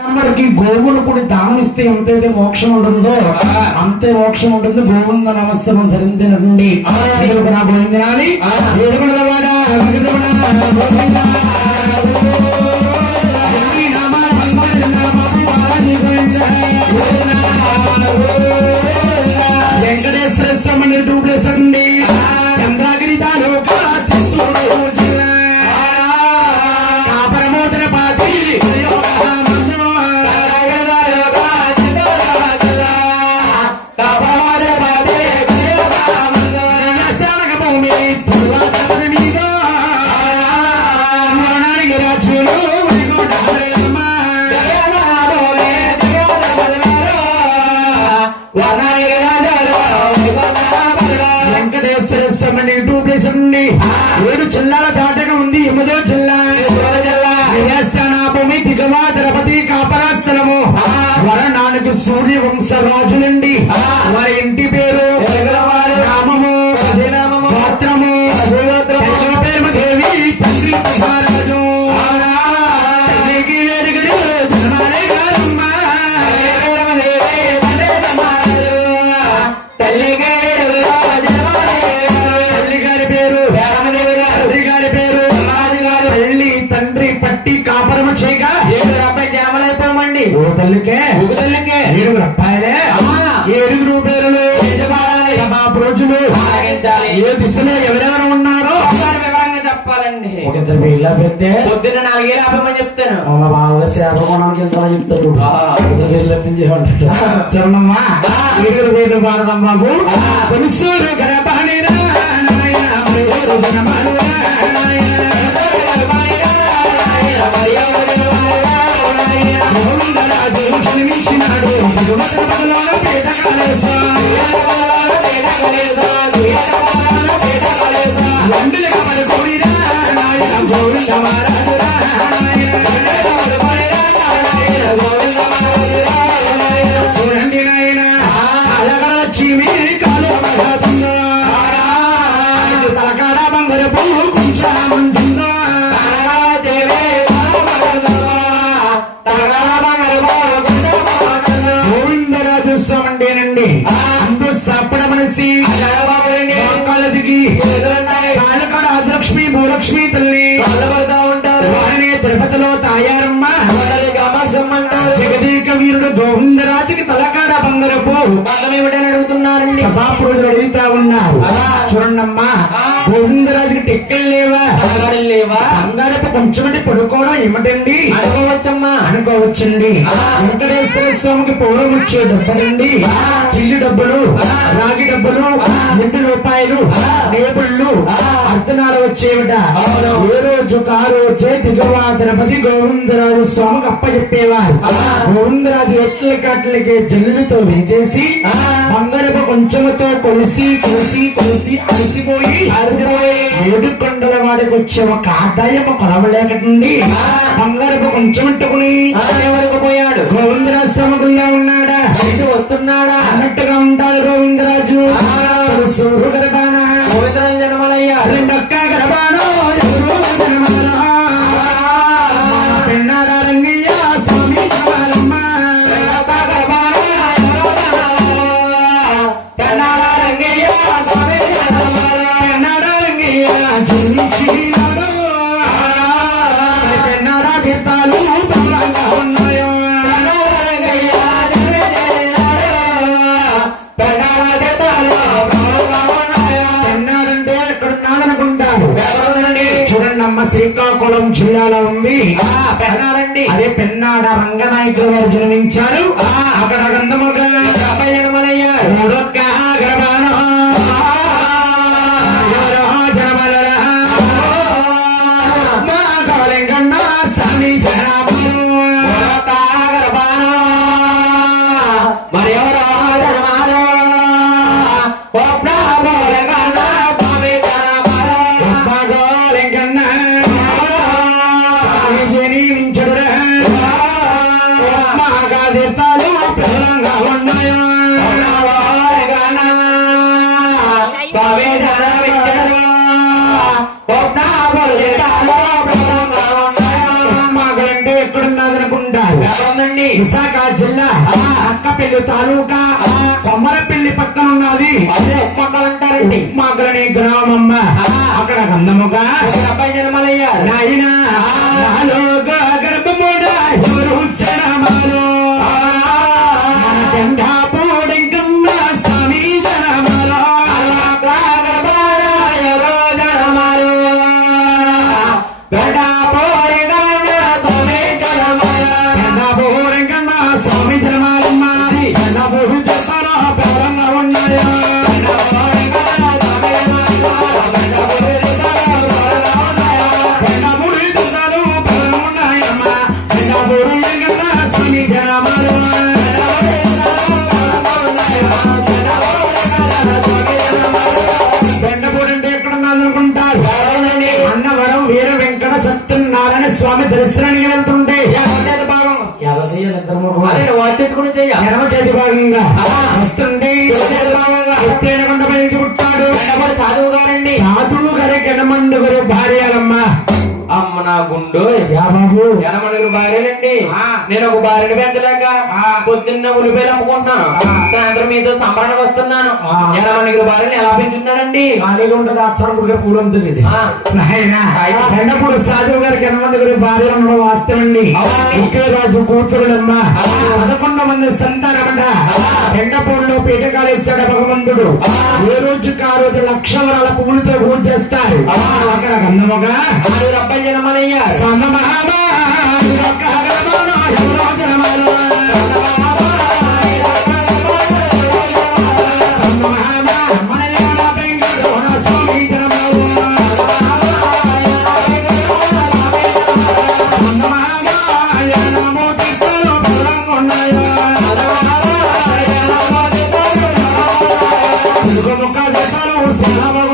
బ్రాహ్మడికి గోవులు కూడా దానం ఇస్తే ఎంతైతే మోక్షం ఉంటుందో అంతే మోక్షం ఉంటుంది. గోవింద నమస్కారం సరిందండి నా గోవిందనాలి వెంకటేశ్వర స్వామి డూప్లెస్ అండి. చంద్రగిరి తాలూకా కాపరమోదన పాతి వెంకటేశ్వర స్వామి డూప్లెస్ అండి. 7 జిల్లాల దాటగా ఉంది. 8వ జిల్లా భూమి దిగవా తిరుపతి కాపరాస్థలము. వరనానికి సూర్యవంశ రాజులండి. వారి ఇంటి పేరు నామము గోత్రము దేవి తండ్రి మహారాజు తల్లికి వేడుకలు జన్మాలే గారమ్మ తల్లికి తల్లి గారి పేరు రామదేవి గారు, తల్లి గారి పేరు రాజు గారు. తల్లి తండ్రి పట్టి కాపరము చేయక 7 రూపాయలు జన్మలైపోమండి. ఓ తల్లికే 7 రూపాయలే. 7 పేరులు రోజులు ఏ దిశలో ఎవరెవరు ఉన్నారో వివరంగా చెప్పాలండి. ఒక 2 పేర్లా పెడితే పొద్దున్న 4 ఏళ్ళు ఆపమని చెప్తాను. మా బాగా సేపకోణానికి వెళ్తా చెప్తాడు. 2 పేర్లు చెప్పించేమంటాడు. చరణమ్మా 7 పేర్లు పాడదాం బాబు. తెలుసూరు గరపాణి రాజు జన్మించినాడు. చూడండి నాయన అలగడ లక్ష్మి కాలు తలకాడ బంగారు పువ్వు కొంచెంటుందో గోవిందరాజు స్వామిండేనండి. అందు సాపడ మనిషి కాళ్ళ దిగి కాళ్ళకాడ ఆదిలక్ష్మి భూలక్ష్మి తల్లి పడతా ఉంటారు. వారిని తిరుపతిలో తాయారమ్మ జగదీక వీరుడు గోవిందరాజుకి తలకాడ బంగారపు ఏమిటని అడుగుతున్నారండి. సభాపురులు అడుగుతా ఉన్నారు. చూడండమ్మా గోవిందరాజుకి టెక్కలు లేవా బంగారపు కొంచెమటి పడుకోవడం ఏమిటండి అనుకోవచ్చండి. వెంకటేశ్వర స్వామికి పూర్వం వచ్చే డబ్బులండి. చిల్లి డబ్బులు, రాగి డబ్బులు, 2 రూపాయలు, నేబుళ్ళు, అర్ధనాలు వచ్చేవిట. ఏ రోజు కారోజే దిగవా తిరుపతి గోవిందరాజు స్వామికి అప్ప చెప్పేవారు. గోవిందరాజు ఎట్లకి జల్లులతో వెంచేసి బంగారపు కొంచెంతో కొలిసి అలసిపోయి 7 కొండల వాడికి వచ్చే ఒక ఆదాయం కొలవలేకటండి. బంగారపు కొంచెంట్టుకుని వరకు పోయాడు. గోవిందరాజు స్వామిలో ఉన్నాడా వస్తున్నాడా అన్నట్టుగా ఉంటాడు గోవిందరాజు. సూరు గర్భాన గోవిందరాజు జన్మలయ్యా. 2 అక్క గర్భాను పెన్నాడ రంగయ్య స్వామి జవాలమ్మ పెన్నాడ రంగయ్య జన్మించినాడు. పెన్నాడ తీర్థాలు బలంగా ఉన్నాయో పెన్నాడంటే ఎక్కడున్నాడనుకుంటారు. చూడండమ్మ శ్రీకాకుళం జిల్లాలో ఉంది పెన్నాడండి. అదే పెన్నాడ రంగనాయకుల వారు జన్మించారు. అక్కడ గంధముగా జన్మలయ్యారు. స్వామి మరి ఎవరో జన్మాలో జన్మించడు. తీర్థాలు ప్రబలంగా ఉన్నాయో ఎక్కడున్నదండి? విశాఖ జిల్లా అక్కపల్లి తాలూకా కొమ్మరపల్లి పక్కన ఉన్నది. అదే ఉప్మాకలంటారండి. ఉప్మాకలని గ్రామమ్మ. అక్కడ గంధముగా అబ్బాయి జన్మలయ్యారు. నాయన నాలో గర్భముడ ఎవరు జనమలో పూడింకమ్మ స్వామి జనమలో ఎవరో జనమలో స్వామి జనమాలమ్మ చెప్పాలో పేరంగా ఉన్నాయా అన్నవరం వీర వెంకట సత్యనారాయణ స్వామి దర్శనానికి వెళ్తుంటే ఎడమ చేతి భాగంగా వస్తుంటే ఎత్తేనకొండ పైకి పుట్టాడు. సాధువు గారండి. సాధువు గారికి ఎడమండుగురు భార్యలమ్మ. అమ్మ నా గుండు బాబు ఎనమడుగురు భార్యలండి. నేను ఒక భార్యను పెంచలేక పొద్దున్న ఉల్లిపాయలు అమ్ముకుంటున్నాను. సాయంత్రం మీతో సంబరానికి వస్తున్నాను. ఎనమడుగురు భార్యను ఎలా పెంచుతున్నాడండి? ఖాళీగా ఉంటుంది అక్షరం పూలంతుంది. ఎండపూడి సాధువు గారికి ఎనమండుగురు భార్యలు ఉండడం వాస్తవండి. ఒకే రాజు కూతురులమ్మ. 11 మంది సంతానమంట. ఎండపూడిలో పీఠకాలేశాడు భగవంతుడు. ఏ రోజుకి ఆ రోజు లక్షల పువ్వులతో పూజ చేస్తారు. అక్కడ గంధముగా జనమలయ్యా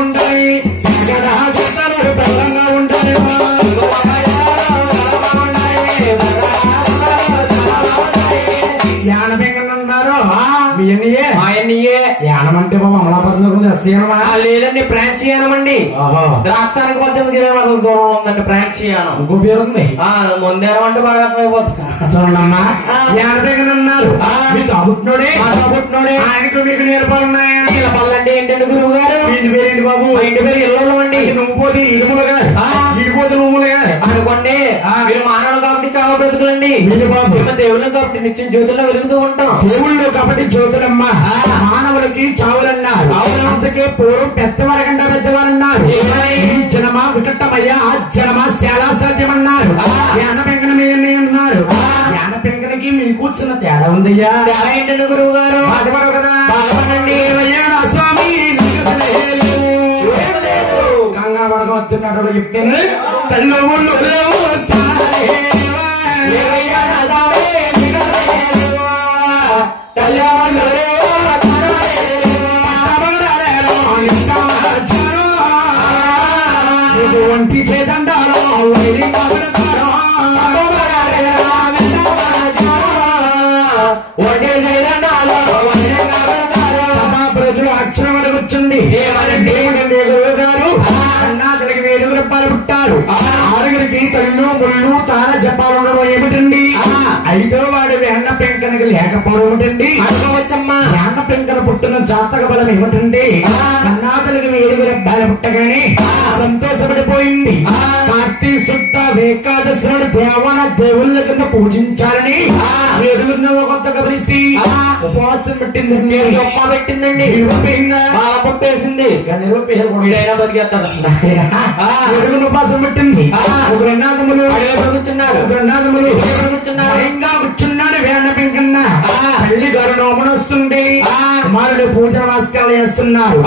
ఉంటాయి. బలంగా ఉంటాయి. యానం ఎక్కడున్నారు? మీ ఎన్నియే మా ఎన్నియే. యానం అంటే బాబు అమలాపట్నం ఎస్సీనమా? లేదండి బ్రాంచ్ యానమండి. ద్రాక్షానికి 18 కిలోమీటర్ల దూరం ఉందండి బ్రాంచ్ యానం. ఇంకో పేరు ఉంది. ముందేనం అంటే బాగా అర్థమైపోతుంది. చూడమ్మా యానం ఎక్కడున్నారు? పుట్టినోడే ఆయనకు మీకు నేర్పాలున్నాయా? ఇలా పళ్ళంటే ఏంటండి గురువు గారు? ఇంటి పేరేంటి బాబు? ఇంటి పేరు ఇళ్ళలో అండి. నువ్వు పోతే ఇరుములు గారు ఇడిపోతే నువ్వులు గారు అనుకోండి. మీరు మానవులు కాబట్టి చాలా బ్రతుకులండి. మీరు బాబు దేవుళ్ళు కాబట్టి నిత్యం జ్యోతుల్లో వెలుగుతూ ఉంటాం. దేవుళ్ళు కాబట్టి జ్యోతులమ్మ. మానవులకి చావులన్నారు. అంతకే పూర్వం పెద్దవారకంటే పెద్దవారన్నారు. జనమా వికట్టమయ్యా ఆ జనమా చాలా సాధ్యమన్నారు. జ్ఞాన పెంకనమయ్యని అన్నారు. జ్ఞాన పెంకనకి మీ కూర్చున్న తేడా ఉందయ్యా. ఏంటండి గురువు గారు? బాధపడవు కదా. బాధపడండి స్వామి. గంగా వరకు వస్తున్నాడు చెప్తాను. తల్లి ఒంటి చేదండాలో ప్రజలు అక్షరం అడుగుచ్చింది. దేవుడండి గురువు గారు అన్నాతనికి 7 రూపాయలు పుట్టారు. 6గురికి తల్లు ముళ్ళు తాన జపాలు ఏమిటండి? 5వ వాడు వెన్న పెంకనకి లేకపోవడం ఏమిటండి? అనుకోవచ్చమ్మా. వెన్న పెంకన పుట్టిన జాతక బలం ఏమిటండి? అన్నాతలకి 7 రూపాయలు పుట్టగానే సంతోషపడిపోయింది. కార్తీ శుద్ధ ఏకాదశి నాడు దేవన దేవుళ్ళ కింద పూజించాలని 7 కొత్తగా పిలిచి ఉపవాసం పెట్టిందండి. గొప్ప పెట్టిందండి. పుట్టేసింది. ఉపవాసం పెట్టింది. ఒక రెండాదములు కూర్చున్నాడు వేణ పెంకన్న. తల్లి గారు నోమును వస్తుంది. కుమారుడు పూజ నమస్కారాలు చేస్తున్నారు.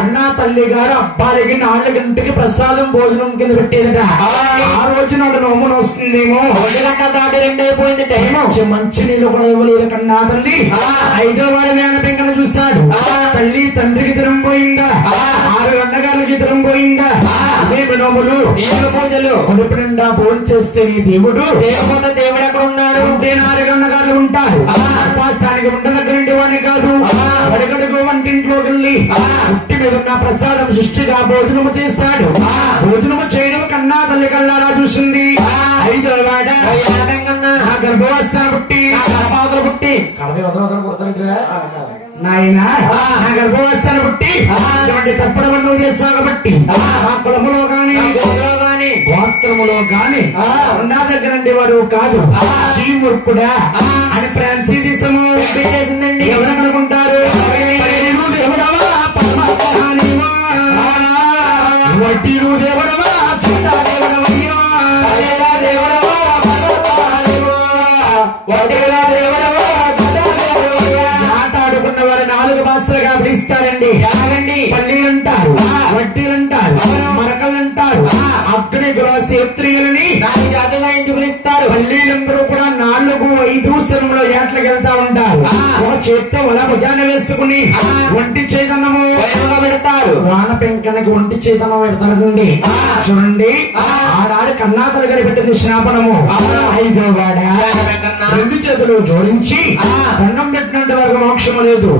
అన్నా తల్లి గారు అబ్బాయికి 4 గంటకి ప్రసాదం భోజనం కింద పెట్టేదట. ఆ రోజు నాడు నోమును వస్తుందేమో. 1 గంట దాటి 2 అయిపోయింది టైం. మంచి నీళ్ళు కూడా ఇవ్వలేదు కన్నా తల్లి. 5వ వాడు వేణ పెంకన్న చూశాడు. తల్లి తండ్రికి తిరంపోయిందా? 6 అన్నగారికి తిరంపోయిందా? దేవు నోములు పూజలు కడుపు నిండా భోజనం చేస్తే నీ దేవుడు దేవుడు ఎక్కడ ఉన్నాడు? 4 అన్నగారులు ఉంటారు. ఉపవాసానికి ఉండ దగ్గర నుండి వాడిని కాదు. అడుగడుగు వంటింట్లోకి వెళ్ళి ఉట్టి మీద ఉన్న ప్రసాదం సృష్టిగా భోజనము చేశాడు. భోజనము చేయడం కన్నా తల్లి కల్లారా చూసింది. 5వ వాడ గర్భవస్థ పుట్టి కడది వదల కొడతానంటే నాయన నా గర్భవస్థను బట్టి ఇటువంటి తప్పుడు నువ్వు చేస్తావు కాబట్టి ఆ కులములో గాని గోత్రములో గాని ఉన్న దగ్గరండి వాడు కాదు జీమూర్ఖుడా అని ప్రాంతీయము చేసిందండి. ఎవరనుకుంటారు వడ్డీలు దేవుడవా దేవుడవయ్యో దేవుడవా వడ్డీలా దేవుడవా ఆటాడుకున్న వారు 4 భాషలుగా పిలుస్తారండి. ఎలాగండి? పల్లీలంటారు, వడ్డీలంటారు, మరకలంటారు, అగ్ని గ్రాసేత్రియులని జాతగా ఎందుకు పిలుస్తారు? పల్లీలందరూ కూడా 4-5 శరములో ఏట్లకి వెళ్తా ఉంటారు. ఒక చేత్తో వల భుజాన్ని వేసుకుని ఒంటి చైతన్యము పెడతారు. వాన పెంకనకి ఒంటి చైతన్యం పెడతారండి. చూడండి ఆనాడు కన్నాతలు గారి పెట్టింది శ్రాపణము. 5వ వాడ 2 చేతులు జోడించి దండం పెట్టినట్టు వరకు మోక్షము లేదు.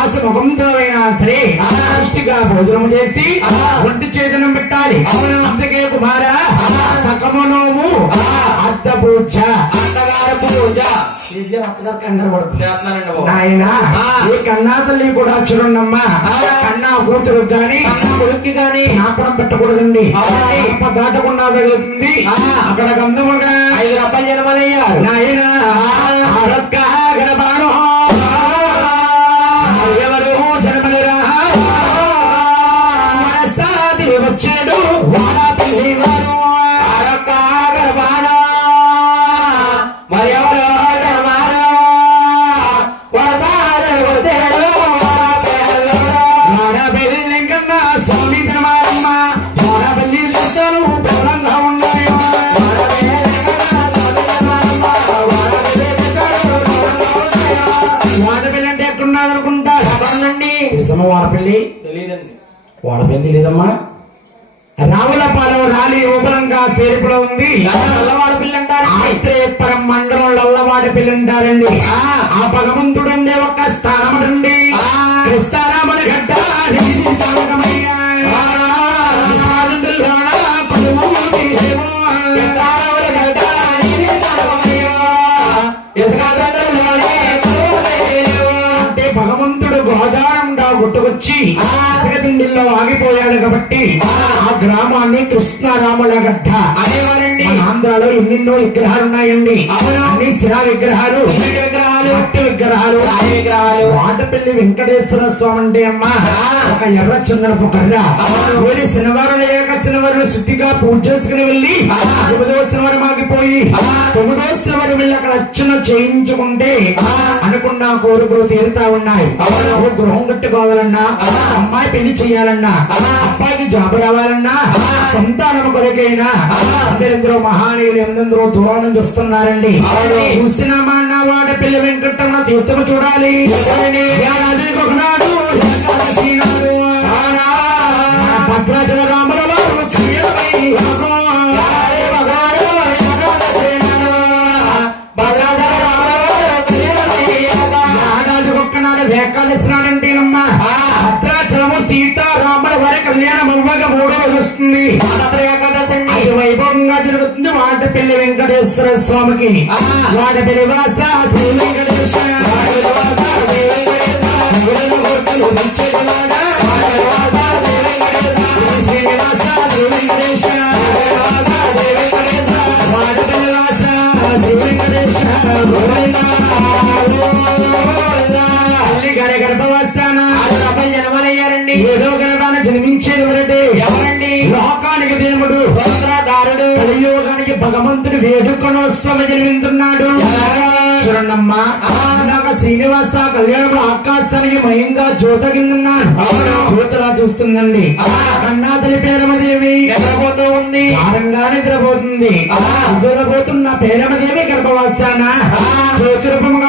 ఆశ ముఖంతో అయినా సరే దృష్టిగా భోజనం చేసి ఒంటి చైతన్యం పెట్టాలి. అందుకే కుమారా సకమనోము అర్థ పూజ అత్తగారు పూజ ఆయన ఈ కన్నా తల్లి కూడా చూడండమ్మా. కన్నా కూతురు గాని కొడుక్కి గాని నాపడం పెట్టకూడదండి. దాటకుండా తగులుతుంది. అక్కడ గంధముగా 5 రూపాయలు జన్మలయ్యారు. నాయన గర్భాను ఎవరు జన్మలిరా మనస్తాది వచ్చాడు గర్భాను మరి ఎవరు స్వామి ధర్మారమ్మ వాడపల్లి లెక్కలు బలంగా ఉన్నాయి. వాడపల్లి అంటే ఎక్కడున్నారు అనుకుంటారు? వాడపల్లి తెలియదండి. వాడపల్లి తెలియదమ్మా. రావులపాలెం రాలి ఓపలంగా సేరుపులో ఉంది. లల్లవాడపల్లి అంటారు. ఆత్రేయపురం మండలం లల్లవాడపల్లి అంటారండి. ఆ భగవంతుడండి ఒక స్థానముడండి. కృష్ణారామణ గడ్డ అంటే భగవంతుడు గోదావరి గుట్టుకొచ్చి తిండిల్లో ఆగిపోయాడు కాబట్టి ఆ గ్రామాన్ని కృష్ణారాముల గడ్డ అనేవారండి. ఆంధ్రాలో ఎన్నెన్నో విగ్రహాలు ఉన్నాయండి. అన్ని శిలా విగ్రహాలు, మట్టి విగ్రహాలు, వాటపల్లి వెంకటేశ్వర స్వామి అంటే అమ్మ ఒక ఎర్ర చందనపు కర్ర. వేరే శనివారం ఏక శనివారం శుద్ధిగా పూజ చేసుకుని వెళ్లి 9వ శనివారం ఆగిపోయి 9వ శనివారం వెళ్ళి అక్కడ అర్చన చేయించుకుంటే అనుకున్న కోరికలు తీరుతా ఉన్నాయి. గృహం కట్టుకోవాలన్నా, అమ్మాయి పెళ్లి చేయాలన్నా, అబ్బాయికి జాబ్ రావాలన్నా, సంతానం కొరకైనా అందరెందరో మహానీయులు ఎందరో దూరం నుంచి వస్తున్నారండి. చూసిన మా అన్న వాడపల్లి వెంకటరమణ తీర్థము చూడాలి. భద్రాచల రాముల ఒక్కనాడు వేకాలేసినాడంటేనమ్మా భద్రాచలము సీతారాముల వారి కళ్యాణం అవ్వగా 3వ రోజు వస్తుంది. అది వైభవంగా జరుగుతుంది. వాడపల్లి వెంకటేశ్వర స్వామికి వాడపల్లి వాస శ్రీ వెంకటేశ్వర తల్లి గారి గర్భవస్థాన 5 రూపాయలు జన్మలయ్యారండి. 7వ గర్భాన జన్మించేది ఎవరండి? లోకానికి దేవుడు, సోదరదారుడు, కలియుగానికి భగవంతుడు వేడుకొనోత్సవం జన్మిస్తున్నాడు. చూడండమ్మా శ్రీనివాస కళ్యాణంలో ఆకాశానికి మయంగా జ్యోత కిందన్నాడు. జ్యోతలా చూస్తుందండి. కన్నా తల్లి పేరమదేవి నిద్రపోతూ ఉంది. ఆరంగానే నిద్రపోతుంది. నిద్రపోతున్న పేరమదేవి గర్భవాసాన జ్యోతి రూపముగా